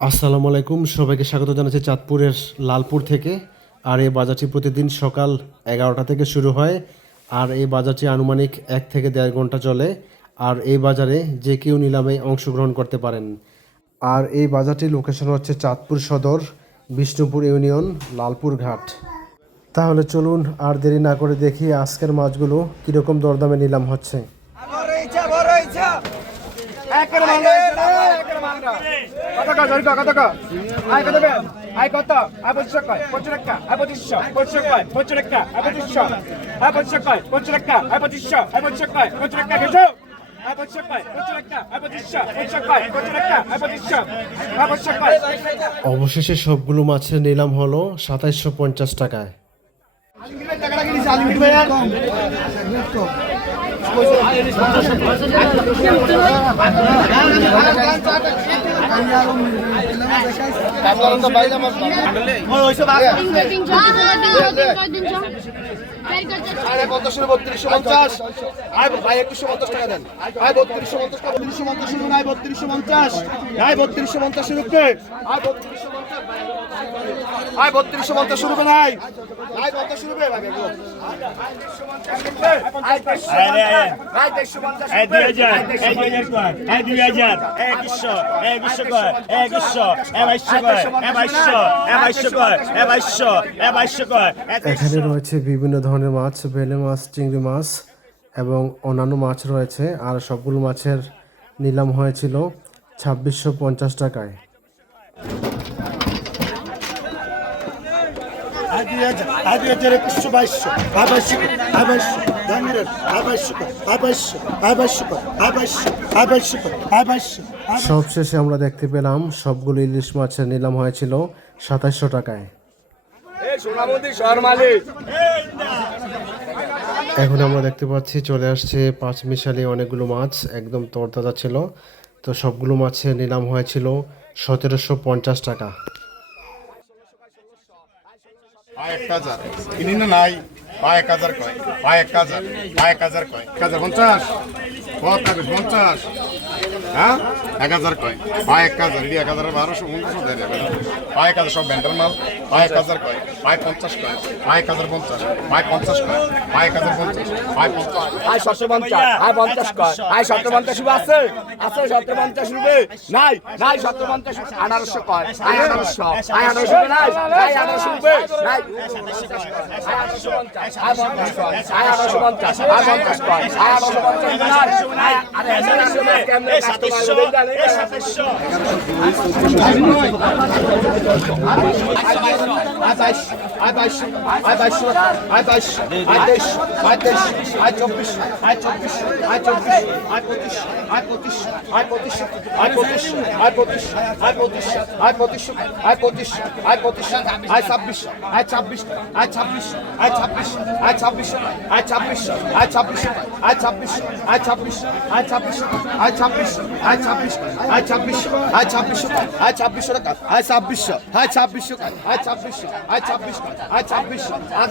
আসসালামু আলাইকুম, সবাইকে স্বাগত জানাচ্ছি চাঁদপুরের লালপুর থেকে। আর এই বাজারটি প্রতিদিন সকাল এগারোটা থেকে শুরু হয়, আর এই বাজারটি আনুমানিক এক থেকে দেড় ঘণ্টা চলে। আর এই বাজারে যে কেউ নিলামে অংশগ্রহণ করতে পারেন। আর এই বাজারটির লোকেশন হচ্ছে চাঁদপুর সদর, বিষ্ণুপুর ইউনিয়ন, লালপুর ঘাট। তাহলে চলুন আর দেরি না করে দেখি আজকের মাছগুলো কীরকম দরদামে নিলাম হচ্ছে। কত কত কত কত আয় কত আয় কত আয় পঁচিশশো কয় পঁচিশ টাকা আয় পঁচিশশো পঁচিশশো কয় পঁচিশ টাকা আয় পঁচিশশো আয় পঁচিশশো কয় পঁচিশ টাকা আয় পঁচিশশো আয় পঁচিশশো কয় পঁচিশ টাকা গেছো আয় পঁচিশশো কয় পঁচিশ টাকা আয় পঁচিশশো পঁচিশশো কয় পঁচিশ টাকা আয় পঁচিশশো আয় পঁচিশশো কয় অবশেষে সবগুলো মাছের নিলাম হলো সাতাইশশো পঞ্চাশ টাকায় বত্রিশশো পঞ্চাশ আয় একশো পঞ্চাশ। টাকা দেন আয় বত্রিশশো পঞ্চাশ টাকা বত্রিশশো পঞ্চাশ আয় বত্রিশশো পঞ্চাশ আয় বত্রিশশো পঞ্চাশ রুপে আয় বত্রিশশো পঞ্চাশ আয় শুরু করে আয় শুরু করে এখানে রয়েছে বিভিন্ন ধরনের মাছ বেলে মাছ চিংড়ি মাছ এবং অন্যান্য মাছ রয়েছে আর সবগুলো মাছের নিলাম হয়েছিল ছাব্বিশশো পঞ্চাশ টাকায় দুই হাজার দুই হাজার একুশশো বাইশশো ধানের সবশেষে আমরা দেখতে পেলাম সবগুলো ইলিশ মাছের নিলাম হয়েছিল সাতাশশো টাকায়। এখন আমরা দেখতে পাচ্ছি চলে আসছে পাঁচ মিশালি অনেকগুলো মাছ একদম তরতাজা ছিল। তো সবগুলো মাছের নিলাম হয়েছিল সতেরোশো পঞ্চাশ টাকা। এক হাজার কিনি না নাই পায় এক হাজার কয় পায় এক হাজার পায় এক হাজার কয়। এক হাজার পঞ্চাশ কত পঞ্চাশ। হ্যাঁ? এক হাজার কয় পায় এক হাজার এটি এক হাজার বারোশো পনেরোশো দেয় যাবে পায় এক হাজার সব ব্যান্ডার মাল, পায় এক হাজার কয় পায় পঞ্চাশ কয় পায় এক হাজার পঞ্চাশ, পায় পঞ্চাশ কয় পায় এক হাজার পঞ্চাশ, পায় পঞ্চাশ। আয় সত্তর পঞ্চাশ আয় পঞ্চাশ কয় আয় সত্তর পঞ্চাশ রুপে আছে? আছে সত্তর পঞ্চাশ রুপে? নাই নাই সত্তর পঞ্চাশ আঠারোশো কয় আয় আঠারোশো আয় আঠারোশো নাই নাই আঠারোশো রুপে, নাই আয় আঠারোশো পঞ্চাশ আয় পঞ্চাশ কয় আয় আঠারোশো পঞ্চাশ আয় পঞ্চাশ কয় আয় আঠারোশো পঞ্চাশ নাই, আরে কেমনে পঁচিশ আয় ছাব্বিশ আয় ছাব্বিশ আয় ছাব্বিশ আয় ছাব্বিশ আয় ছাব্বিশ আয় ছাব্বিশ আয় ছাব্বিশ আয় ছাব্বিশ আয় ছাব্বিশ আয় ছাব্বিশ আয় ছাব্বিশ আয় ছাব্বিশশো আয় ছাব্বিশশো আয় ছাব্বিশশো আয় ছাব্বিশশো টাকা আয় ছাব্বিশশো আয় ছাব্বিশশো আয় ছাব্বিশশো আজ